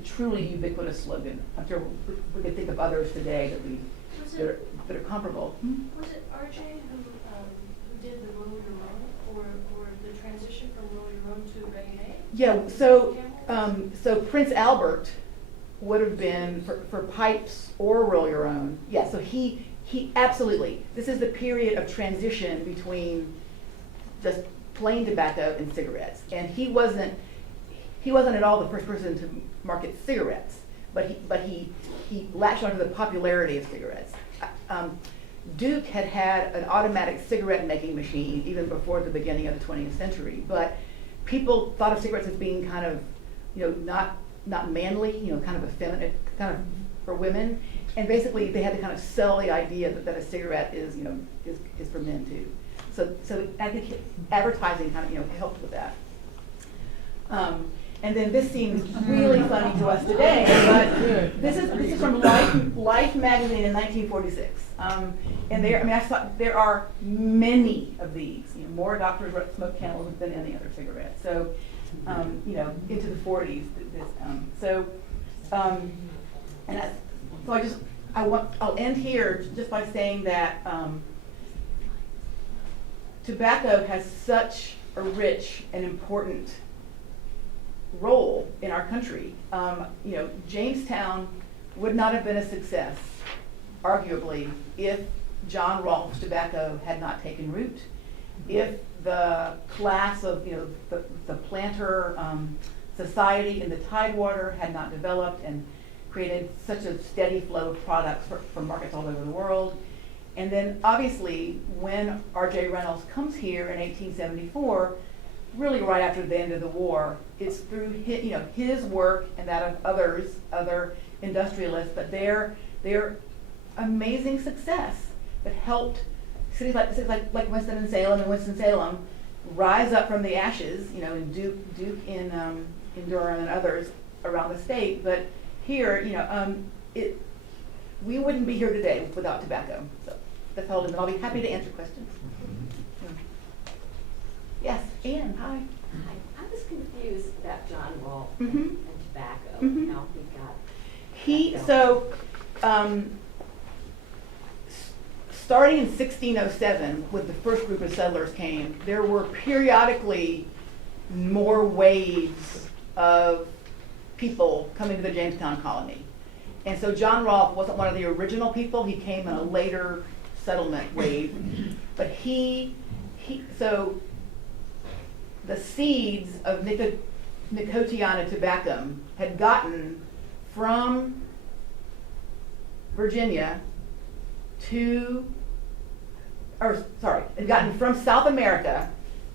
truly ubiquitous slogan. I'm sure we could think of others today that are comparable. Was it RJ who did the roll your own, or the transition from roll your own to bayonet? Yeah. So Prince Albert would have been for pipes or roll your own. Yeah. So he absolutely. This is the period of transition between just plain tobacco and cigarettes, and he wasn't at all the first person to market cigarettes, but he latched onto the popularity of cigarettes. Duke had an automatic cigarette making machine even before the beginning of the 20th century, but people thought of cigarettes as being kind of not manly, kind of effeminate, kind of for women, and basically they had to kind of sell the idea that a cigarette is for men too. So I think advertising kind of helped with that. And then this seems really funny to us today, but this is from Life magazine in 1946. And there are many of these. More doctors smoke Camels than any other cigarette. So into the 40s. I'll end here just by saying that tobacco has such a rich and important role in our country. Jamestown would not have been a success, arguably, if John Rolfe's tobacco had not taken root, if the class of the planter society in the Tidewater had not developed and created such a steady flow of products for markets all over the world. And then other when RJ Reynolds comes here in 1874, really right after the end of the war, it's through his work and that of other industrialists, but their amazing success that helped cities like Winston-Salem and Winston-Salem rise up from the ashes, in Duke in Durham and others around the state. But here, we wouldn't be here today without tobacco. So that's all, and I'll be happy to answer questions. Yes, Ann, hi. Hi, I was confused about John Rolfe Mhm. and tobacco, Mhm. how he got tobacco. starting in 1607, when the first group of settlers came, there were periodically more waves of people coming to the Jamestown colony. And so John Rolfe wasn't one of the original people. He came in a later settlement wave. But so the seeds of Nicotiana tabacum had gotten from Virginia had gotten from South America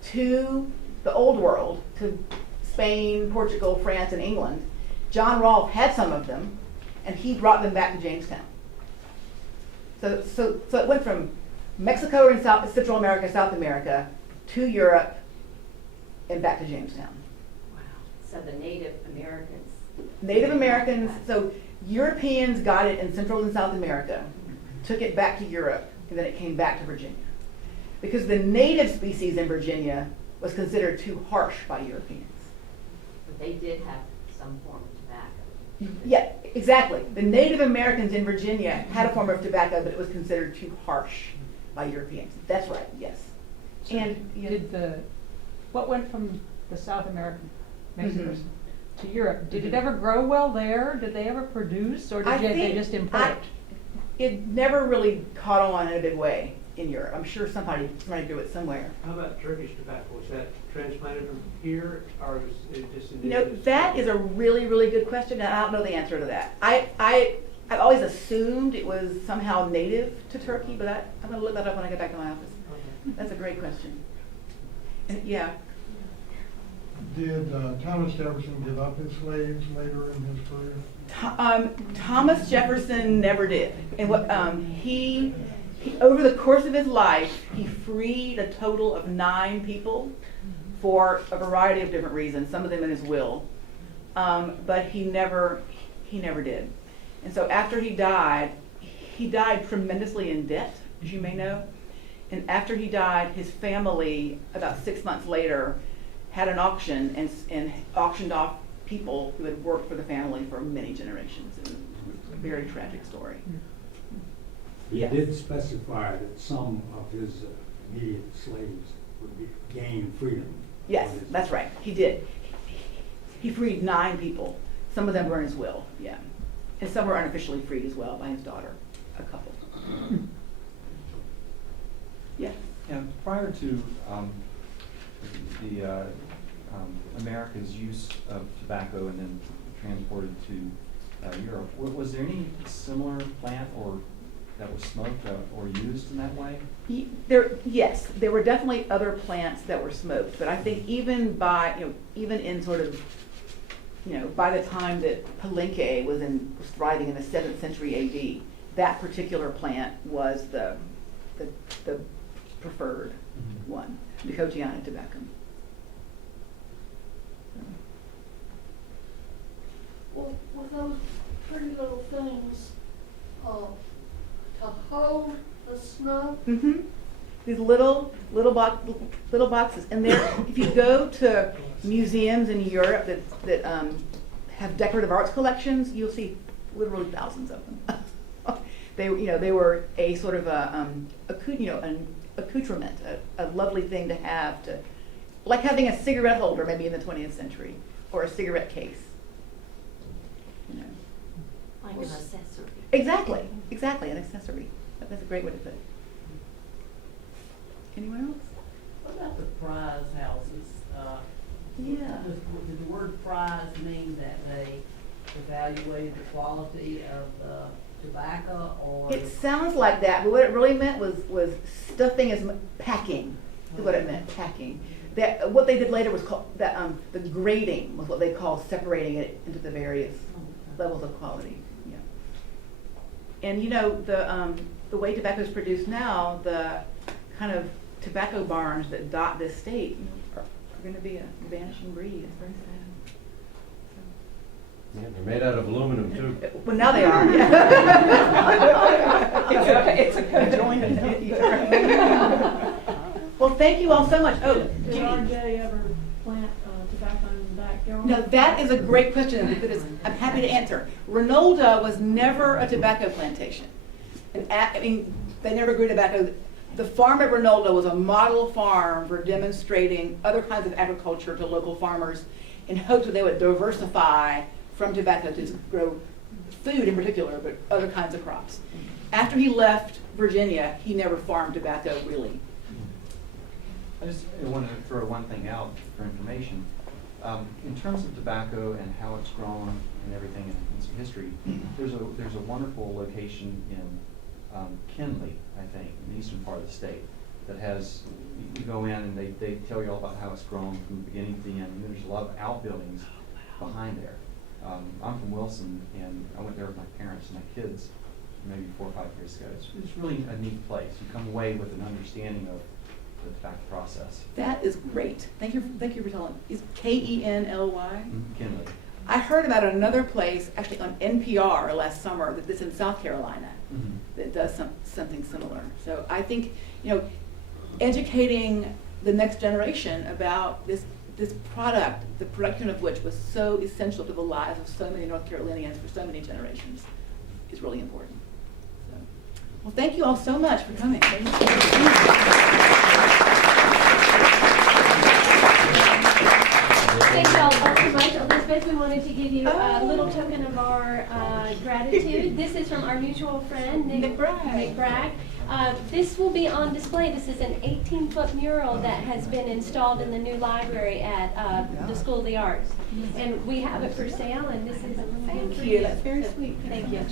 to the Old World, to Spain, Portugal, France, and England. John Rolfe had some of them, and he brought them back to Jamestown. So it went from Mexico and Central America, South America, to Europe, and back to Jamestown. Wow. So the Native Americans. Native Americans, so Europeans got it in Central and South America, took it back to Europe, and then it came back to Virginia. Because the native species in Virginia was considered too harsh by Europeans. But they did have some form of tobacco. Yeah, exactly. The Native Americans in Virginia had a form of tobacco, but it was considered too harsh by Europeans. That's right, yes. So what went from the South American Mexico to Europe? Did it ever grow well there? Did they ever produce, or did they just import? It never really caught on in a big way in Europe. I'm sure somebody grew it somewhere. How about Turkish tobacco? Was that transplanted from here, or was it just in? You know, that is a really, really good question, and I don't know the answer to that. I've always assumed it was somehow native to Turkey, but I'm going to look that up when I get back to my office. Okay. That's a great question. And, yeah. Did Thomas Jefferson give up his slaves later in his career? Thomas Jefferson never did. And what he over the course of his life, he freed a total of 9 people for a variety of different reasons. Some of them in his will, but he never did. And so after he died tremendously in debt, as you may know. And after he died, his family, about 6 months later, had an auction and auctioned off people who had worked for the family for many generations. It was a very tragic story. He did specify that some of his immediate slaves would gain freedom. Yes, that's right. He did. He freed 9 people. Some of them were in his will, yeah. And some were unofficially freed as well by his daughter, a couple. Yeah. Yeah, prior to the America's use of tobacco and then transported to Europe, was there any similar plant or that was smoked or used in that way? Yes, there were definitely other plants that were smoked, but I think even in sort of, by the time that Palenque was thriving in the 7th century A.D., that particular plant was the preferred one, Nicotiana tabacum. Well, with those pretty little things, to hold the snuff. Mm-hmm. These little boxes, and there, if you go to museums in Europe that have decorative arts collections, you'll see literally thousands of them. They were a sort of an accoutrement, a lovely thing to have, like having a cigarette holder maybe in the 20th century, or a cigarette case. Like an accessory. Exactly, an accessory. That's a great way to put it. Anyone else? What about the prize houses? Yeah. Did the word prize mean that they evaluated the quality of the tobacco, or? It sounds like that, but what it really meant was stuffing as packing. Is what it meant, packing. That what they did later was called that the grading was what they called separating it into the various levels of quality. Yeah. And the way tobacco is produced now, the kind of tobacco barns that dot this state are going to be a vanishing breed. It's very sad. Yeah, they're made out of aluminum too. Well, now they are. Yeah. It's a conjoined. Well, thank you all so much. Oh, Did RJ ever plant tobacco in the backyard? no, that is a great question that I'm happy to answer. Reynolda was never a tobacco plantation. And they never grew tobacco. The farm at Reynolda was a model farm for demonstrating other kinds of agriculture to local farmers in hopes that they would diversify from tobacco to grow food in particular, but other kinds of crops. After he left Virginia, he never farmed tobacco really. I just want to throw one thing out for information. In terms of tobacco and how it's grown and everything in its history, there's a wonderful location in Kinley, I think, in the eastern part of the state, that has, you go in and they tell you all about how it's grown from the beginning to the end, and there's a lot of outbuildings behind there. I'm from Wilson, and I went there with my parents and my kids maybe 4 or 5 years ago. It's really a neat place. You come away with an understanding of the tobacco process. That is great. Thank you for telling. It's Kenly. Kinley. I heard about another place, actually on NPR last summer, that's in South Carolina, that does something similar. So I think, educating the next generation about this product, the production of which was so essential to the lives of so many North Carolinians for so many generations, is really important. So, well, thank you all so much for coming. Thank you all so much. Elizabeth, we wanted to give you a little token of our gratitude. This is from our mutual friend, Nick Bragg. This will be on display. This is an 18-foot mural that has been installed in the new library at the School of the Arts. And we have it for sale, and this is Thank you. That's very sweet. Thank you.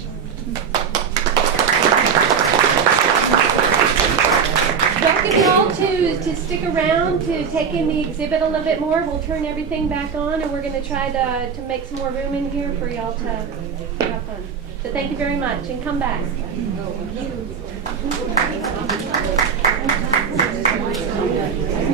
Welcome you all to stick around to take in the exhibit a little bit more. We'll turn everything back on, and we're going to try to make some more room in here for y'all to have fun. So thank you very much, and come back.